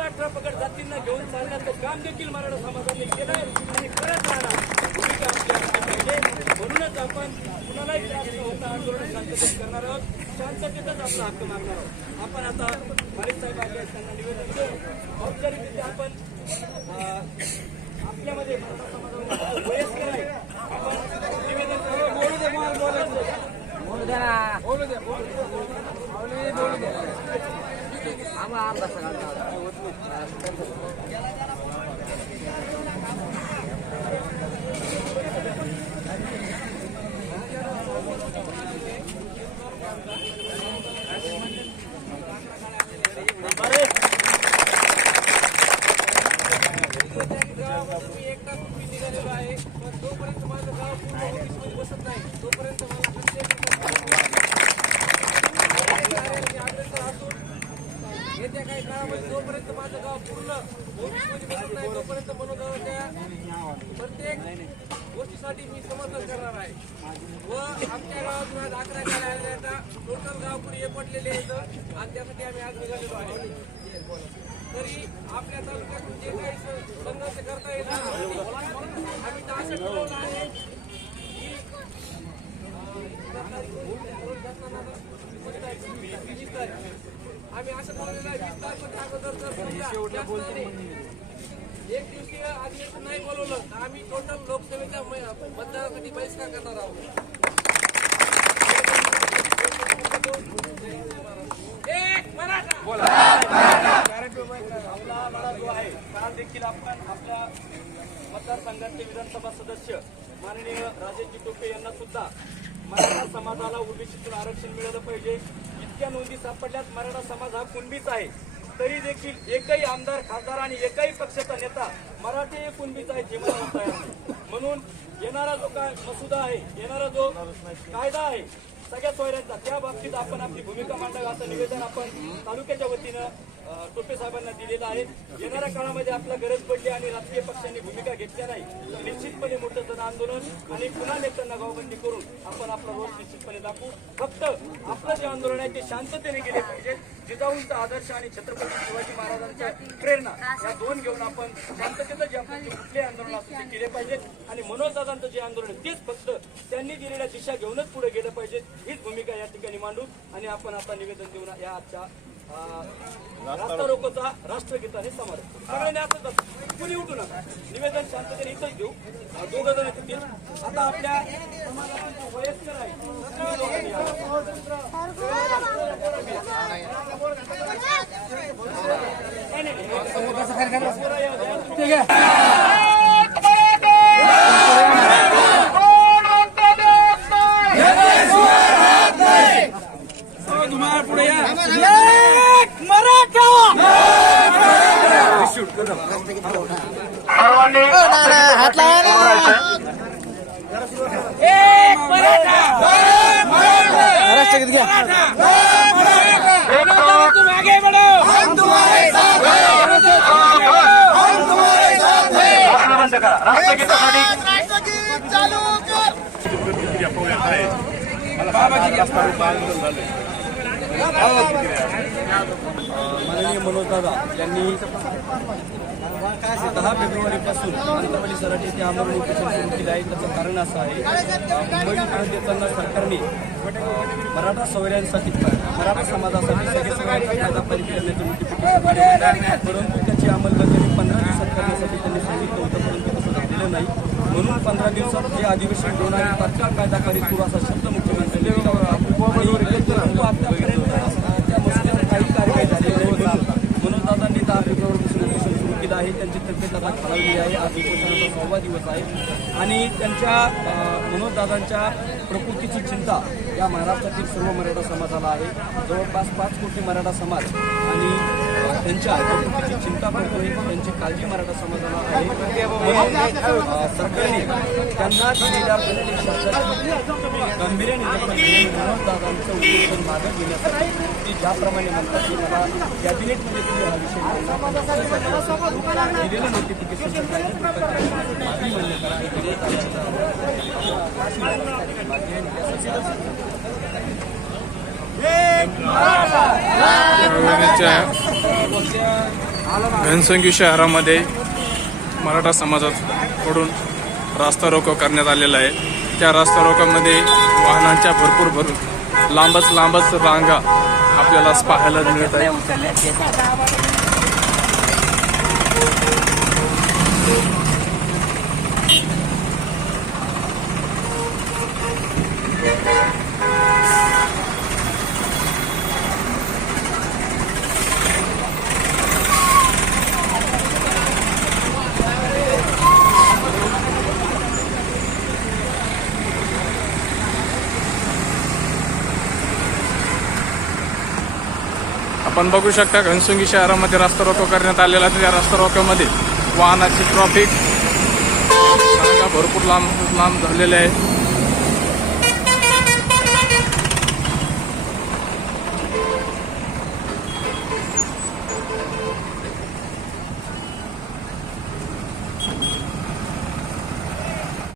18 पगड जातींना घेऊन चालण्याचं काम देखील मराठा समाजाने केलं आणि करत राहणार भूमिका आपली असली पाहिजे. म्हणूनच आपण कुणालाही त्रास न होता आंदोलन शांततेत करणार आहोत, शांततेतच आपला हक्क मागणार आहोत. आपण आता मालिक साहेब आले त्यांना निवेदन देऊ. औपचारिकरित्या आपण आपल्यामध्ये मराठा समाजामध्ये वयस्कर आहे आपण निवेदन बोलू दे मला बोलू द्या ना बोलू द्या बोलू द्या आम्हाला जोपर्यंत माझं गाव पूर्ण ऑफिसमध्ये बसत नाही तोपर्यंत मला येत्या काही काळामध्ये जोपर्यंत माझं गाव पूर्ण ऑफिसमध्ये बसत नाही तोपर्यंत मनोगावाच्या प्रत्येक गोष्टीसाठी मी समर्थन करणार आहे. व आमच्या गावातून आज 11 गाड्या आल्या, टोटल गाव पुढे पडलेले आहेत आणि त्यासाठी आम्ही आज निघालेलो आहे. तरी आपल्या तालुक्यातून जे काही संघर्ष करता येणार आम्ही तर असं ठरवलं आहे की आम्ही असं ठरवलेलं आहे 20 तारखेच्या अगोदर एक दिवसीय अधिवेशन नाही बोलवलं तर आम्ही टोटल लोकसभेच्या मतदानासाठी बहिष्कार करणार आहोत. आपला जो आहे काल देखील आपण आपल्या मतदारसंघाचे विधानसभा सदस्य माननीय राजेशजी टोपे यांना सुद्धा मराठा समाजाला ओबीसीतून आरक्षण मिळालं पाहिजे. इतक्या नोंदी सापडल्यात मराठा समाज हा कुणबीच आहे, तरी देखील एकही आमदार खासदार आणि एकही पक्षाचा नेता मराठी कुणबीचा आहे हे मला तयार नाही. म्हणून येणारा जो काय मसुदा आहे, येणारा जो कायदा आहे सगळ्या सोयऱ्यांचा, त्या बाबतीत आपण आपली भूमिका मांडावी असं निवेदन आपण तालुक्याच्या वतीनं टोपे साहेबांना दिलेलं आहे. येणाऱ्या काळामध्ये आपला गरज पडली आणि राजकीय पक्षांनी भूमिका घेतल्या नाही तर निश्चितपणे मोठं जन आंदोलन आणि पुन्हा नेत्यांना गावबंदी करून आपण आपला रोष निश्चितपणे दाखवू. फक्त आपलं जे आंदोलन आहे ते शांततेने गेले पाहिजे. जिजाऊंचा आदर्श आणि छत्रपती शिवाजी महाराजांच्या प्रेरणा या दोन घेऊन आपण शांततेचं जे आपण कुठले आंदोलन असू ते केले पाहिजेत आणि मनोजदादांचं जे आंदोलन आहे तेच फक्त त्यांनी दिलेल्या दिशा घेऊनच पुढे गेलं पाहिजे. हीच भूमिका या ठिकाणी मांडू आणि आपण आता निवेदन देऊन या आजच्या रास्ता रोकोचा राष्ट्रगीताने समारोप सगळ्यांनी आता कुणी उठू नका, निवेदन शांततेने इथंच घेऊ. 2 जण येतील. आता आपल्या समाजाचे वयस्कर आहे पुढे हात माननीय मनोजदादा यांनी 10 फेब्रुवारीपासून अंतरवाली सराटी येथे आमरण उपोषण सुरू केले आहे. त्याचं कारण असं आहे मुंबई परत येताना सरकारने मराठा सोयऱ्यांसाठी मराठा समाजासाठी सगळे सोयऱ्यांचा कायदा पारित करण्याचे नोटिफिकेशन दिले होते, परंतु त्याची अंमलबजावणी 15 दिवसात करण्यासाठी त्यांनी सांगितलं होतं, परंतु तसं झालेलं नाही. म्हणून 15 दिवसात हे अधिवेशन घेऊन आणि तात्काळ कायदा पारित करू असा शब्द मुख्यमंत्र्यांनी दिला होता. परंतु आतापर्यंत त्या मसुद्यावर काही कार्यवाही झालेली नाही. मनोजदादांनी 10 फेब्रुवारीपासून उपोषण सुरू केलं आहे. त्यांची तब्येत आता खालावली आहे. आज उपोषणाचा 6वा दिवस आहे आणि त्यांच्या मनोजदादांच्या प्रकृतीची चिंता या महाराष्ट्रातील सर्व मराठा समाजाला आहे. जवळपास 5 कोटी मराठा समाज आणि त्यांच्या प्रकृतीची चिंता करतोय, त्यांची काळजी मराठा समाजाला आहे. सरकारने त्यांना दिलेल्या प्रत्येक शब्दाची गांभीर्याने मनोजदादांचं उपोषण मागे घेण्यासाठी ते ज्याप्रमाणे म्हणतात की मला कॅबिनेटमध्ये तुम्ही हा विषय दिलेलं नोटिफिकेशन मान्य करा. घनसंगी शहरामध्ये मराठा समाजाकडून रास्ता रोको करण्यात आलेला आहे. त्या रास्ता रोकोमध्ये वाहनांच्या भरपूर लांबच रांगा आपल्याला पाहायला मिळत आहे. आपण बघू शकता घनसंगी शहरामध्ये रास्ता रोको करण्यात आलेला आहे. त्या रास्ता रोकोमध्ये वाहनाची ट्रॅफिक भरपूर लांब झालेले आहे.